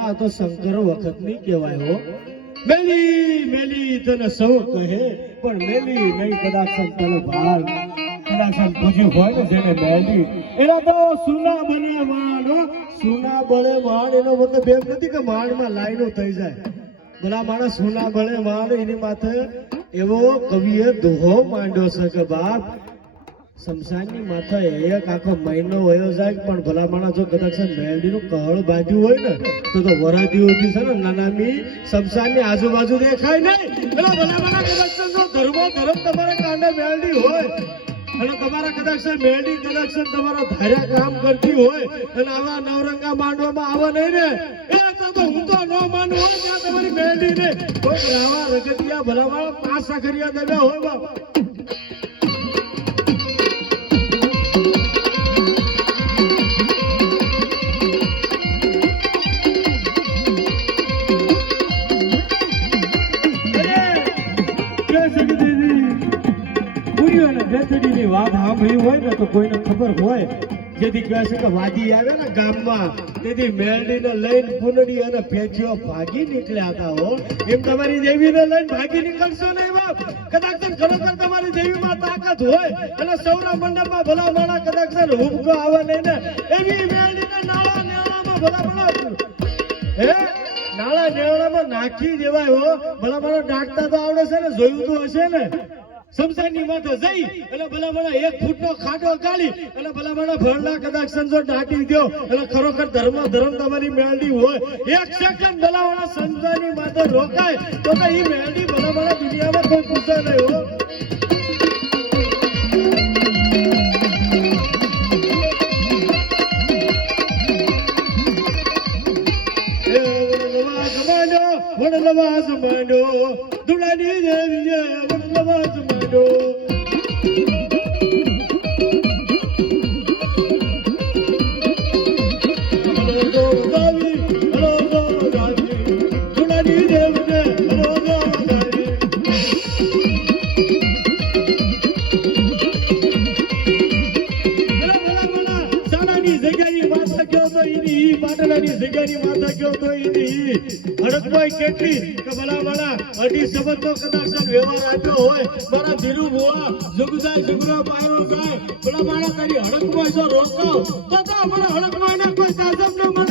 માણા તો શંકર વખત ની કહેવાય હો. મેલી મેલી તને સૌ કહે પણ મેલી નહીં કદાચ તને ભાર કદાચ પૂજ્યું હોય ને જેને મેલી એના તો સુના બને માણ સુના બળે માણ એનો મતલબ એમ નથી કે માણમાં લાઈનો થઈ જાય. ભલા માણસ સુના બળે માણ એની માથે એવો કવિએ દોહો માંડ્યો છે કે બાપ શમશાનની માથે એક આખો મહિનો વયો જાય પણ ભલા માણસ જો કદાચ મેરડીનું કહળ બાંધ્યું હોય ને તો વરાદી ઉઠી છે ને નાનામી શમશાનની આજુબાજુ દેખાય નહીં. એટલે ભલા માણસ કદાચ ધર્મ તમારા કાંડે મેરડી હોય અને તમારા કદાચ મેરડી કદાચ તમારા ધાર્યા કામ કરતી હોય અને આવા નવરંગા માંડવામાં આવે નહીં ને એ તો હું તો ન માનું હોય ત્યાં તમારી મેરડી ને કોઈ રાવા રગતિયા ભલા માણસ 5 સાખરિયા દબ્યા હોય બાપ. બેતડીની વાત સાંભળી હોય ને તો કોઈને ખબર હોય જેથી કહે છે કે વાદી આવે ને ગામમાં તેથી મેરડીને લઈને પુનડી અને ફેંચીઓ ભાગી નીકળ્યા હતા હો. એમ તમારી દેવીને લઈને ભાગી નીકળશો નહીં બાપ. કદાચ ખરેખર તમારી દેવીમાં તાકાત હોય અને સૌના મંડપમાં ભલા માણા કદાચ હુબકો આવે નહીં ને એવી મેરડીને નાળા નેવડામાં ભલા માણા હે નાળા નેવડામાં નાખી દેવાય હો. ભલા માણા ડાકતા તો આવડે છે ને જોયું તો હશે ને. શમશાનની માથે જઈ અને ભલા માણા 1 ફૂટનો ખાડો ગાળી અને ભલા માણા ભરલા કદાચ સંજો દાટી દો એટલે ખરોખર ધર્મ તમારી મેરડી હોય 1 સેકન્ડ ભલા માણા શમશાનની માથે રોકાય તો એ મેરડી ભલા માણા દુનિયામાં કોઈ પૂછે નહીં હો. વડલવા જમાડો દુલાની દેવીએ વડલવા જમાડો દુલાની દેવીએ સાડાની જગ્યાની વાત ગયો તો એની પાટલાની જગ્યાની માથા ગયો તો એની હડકભાઈ કેટલી કે ભલા માણા 2.5 શબ્દનો કદાચ વ્યવહાર આપ્યો હોય મારા ધીરુ ભુવા જુગજાય જુગરા પાયો જાય ભલા માણા તારી હડકમાં જો રોકો તો અમારા હડકમાં કોઈ સાજબ ન મળે.